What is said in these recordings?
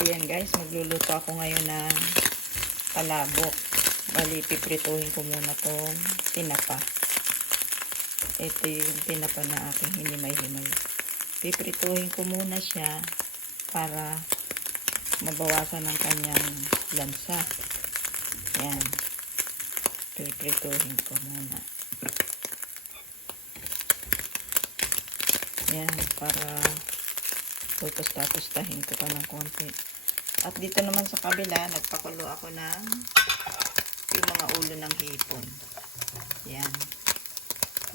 Ayan guys, magluluto ako ngayon ng palabok. Bali, piprituhin ko muna tong tinapa. Ito yung tinapa na aking hinimay-himay. Piprituhin ko muna siya para mabawasan ng kanyang lansa. Ayan. Piprituhin ko muna. Ayan, para tutusta-tustahin ko pa ng konti. At dito naman sa kabila, nagpakulo ako ng yung mga ulo ng hipon. Yan.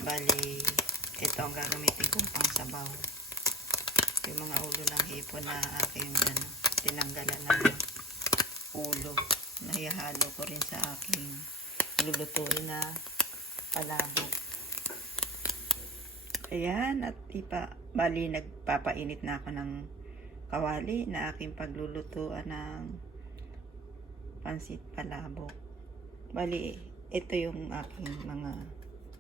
Bali, ito ang gagamitin kong pangsabaw. Yung mga ulo ng hipon na aking tinanggalan ng ulo. Nahihalo ko rin sa aking lulutuin na palabok. Ayan, at bali, nagpapainit na ako ng kawali na aking paglulutuan ng pansit palabok. Bali, ito yung aking mga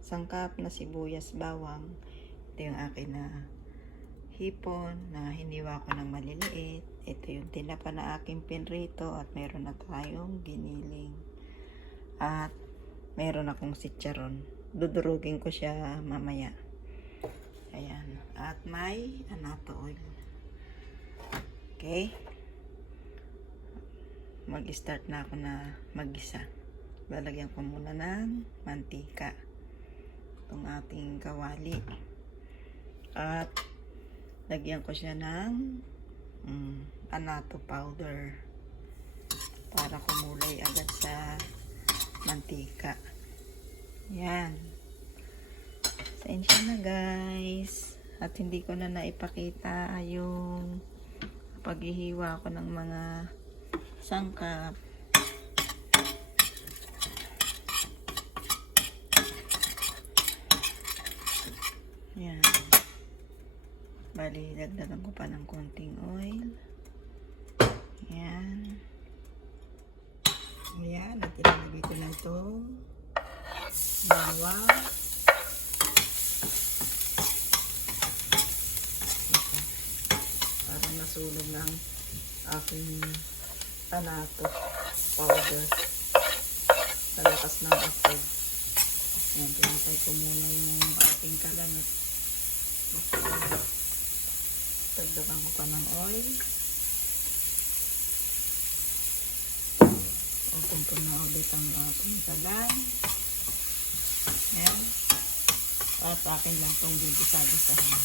sangkap na sibuyas, bawang. Ito yung aking na hipon na hiniwa ko ng maliliit. Ito yung tinapa na aking pinrito at meron na tayong giniling. At meron akong sitcharon. Dudurugin ko siya mamaya. Ayan. At may anato oil. Okay. Mag-start na ako na mag-isa. Lalagyan ko muna ng mantika. Itong ating kawali. At lagyan ko siya ng anato powder. Para kumulay agad sa mantika. Yan. Pasensya na guys. At hindi ko na naipakita yung paghihiwa ko ng mga sangkap. Yan. Bali, dagdagan ko pa ng konting oil. Yan. Ayan. At ilalagay ko na ito. Bawang. Para nasunog ng aking anato powder sa lakas ng apoy. Ayan, pinatay ko muna yung ating kalanat. Dagdagan ko pa ng oil. Kumpun na ulit ang ating kalan. Ayan. At akin lang itong gigisa-gisahin.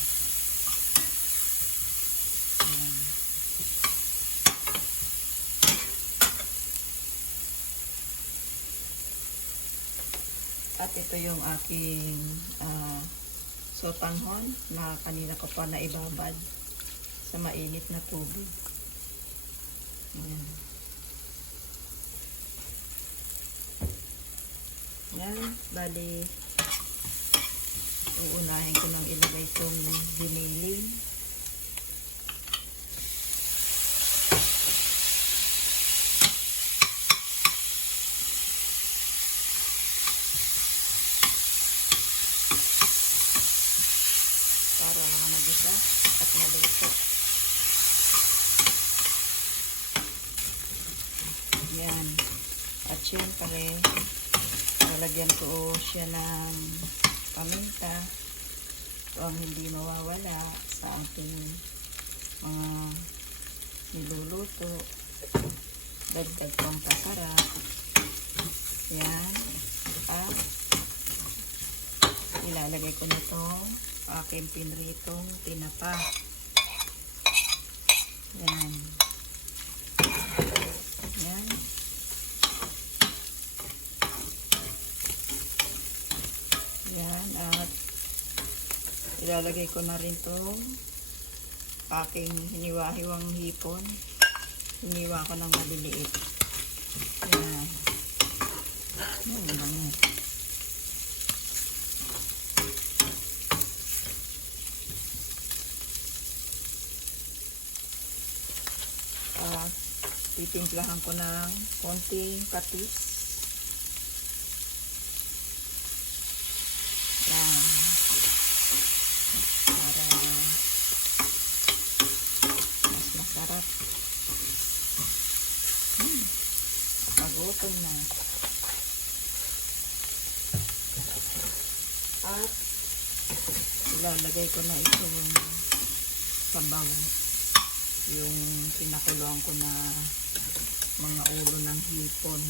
Ayan. At ito yung aking sotanghon na kanina ko pa naibabad sa mainit na tubig. Ayan. Ayan. Bali, uunahin ko nang ilagay itong giniling. Para magisa at maluto. Yan. At syempre, lalagyan ko siya ng paminta. Ito ang hindi mawawala sa ating mga niluluto. Dagdag pang pasarap. Yan. At ilalagay ko na ito aking pinritong tinapa. Yan. Yan. Yan. At ilalagay ko na rin ito aking hiniwa-hiwang hipon. Hiniwa ko ng maliliit. Yan. Yan. Bango. Titimplahan ko ng konting patis. Yan. Para mas masarap. gutom na. At ilalagay ko na itong sabaw. Yung pinakuluan ko na mga ulo ng hipon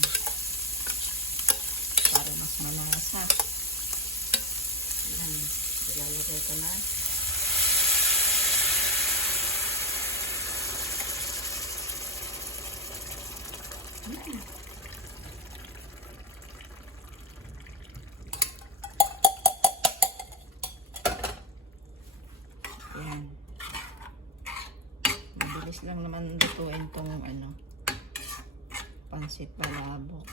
para mas malasa. Yan, ilalagay ko na. Yan. Mabilis lang naman lutuin tong pansit palabok.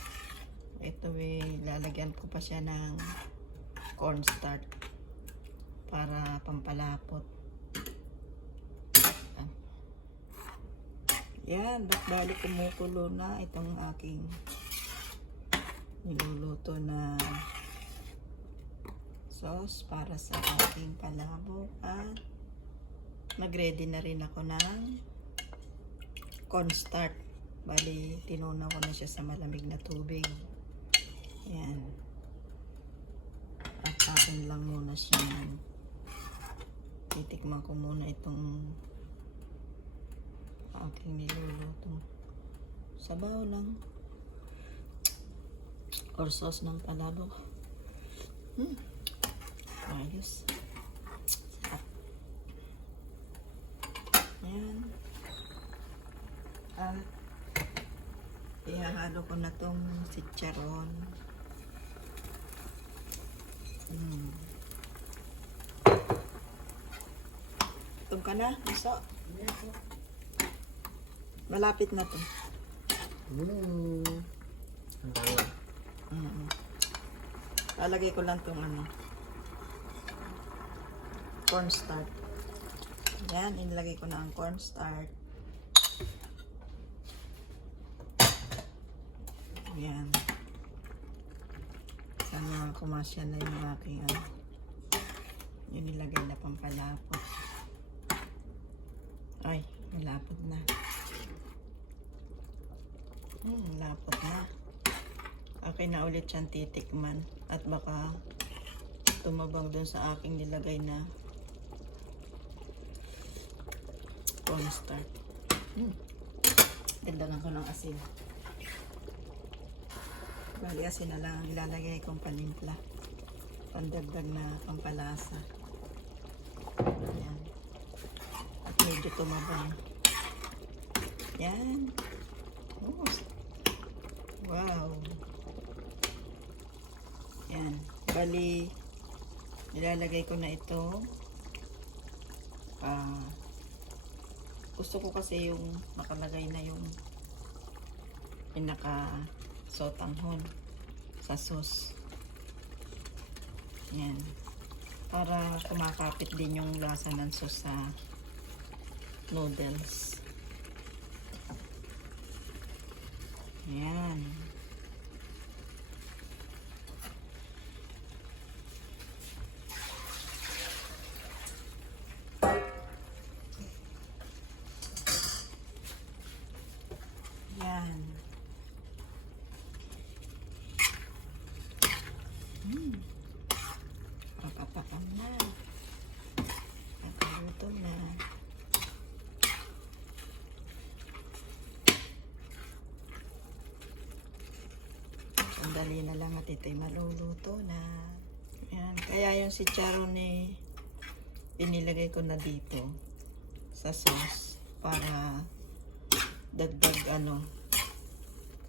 Ito lalagyan ko pa siya ng cornstarch para pampalapot. Yan, bali kumukulo na itong aking niluluto na sauce para sa aking palabok. At nag-ready na rin ako ng cornstarch. Bali, tinunaw ko na siya sa malamig na tubig. Yan. At akin lang muna siya. Titikman ko muna itong aking niluluto. Sabaw lang. Or sauce ng palabok. Ayos. Sarap. Ayan. At ihahalo ko na tong chicharon. Tug ka na, iso. Malapit na to. Lalagay ko lang tong cornstarch. Yan, inilagay ko na ang cornstarch. Yan. Sana kumasya na yung aking yung nilagay na pampalapot. Ay, malapot na. Lapot na. Okay na ulit siyang titikman. At baka tumabang dun sa aking nilagay na cornstarch. Dagdagan ko ng asin. Bali asin na lang ilalagay kong panimpla. Pandagdag na pampalasa. Ayan. At medyo tumabang. Yan. Oh. Wow. Yan. Bali, nilalagay ko na ito. Gusto ko kasi yung nakalagay na yung pinaka-sotanghon sa sauce. Yan. Para kumakapit din yung lasa ng sauce sa noodles. Yan. Yan. Papapakan na. Papaluto na. Sandali na lang at ito'y maluluto na. Yan. Kaya yung chicharon inilagay ko na dito sa sauce para dagdag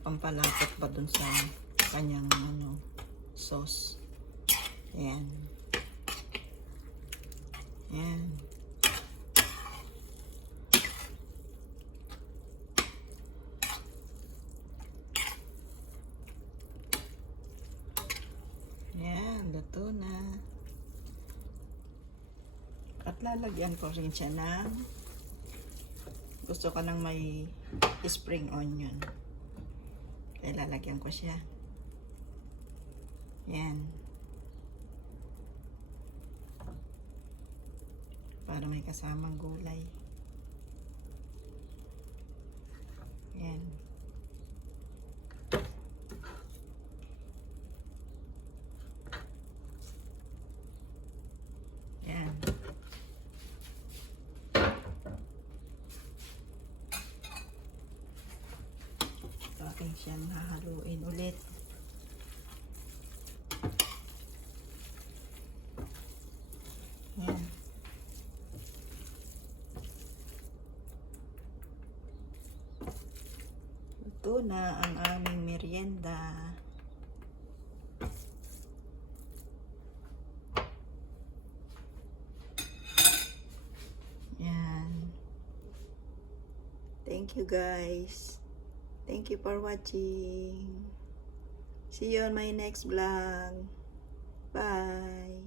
pampalapot pa dun sa kanyang sauce. Ayan. Ayan. Ayan, luto na. At lalagyan ko rin siya ng gusto ko nang may spring onion. Kaya lalagyan ko siya. Yan. Para may kasamang gulay. Yan. siyang hahaluin ulit. Yan. Ito na ang aming merienda. Yan. Thank you guys. Thank you for watching. See you on my next vlog. Bye.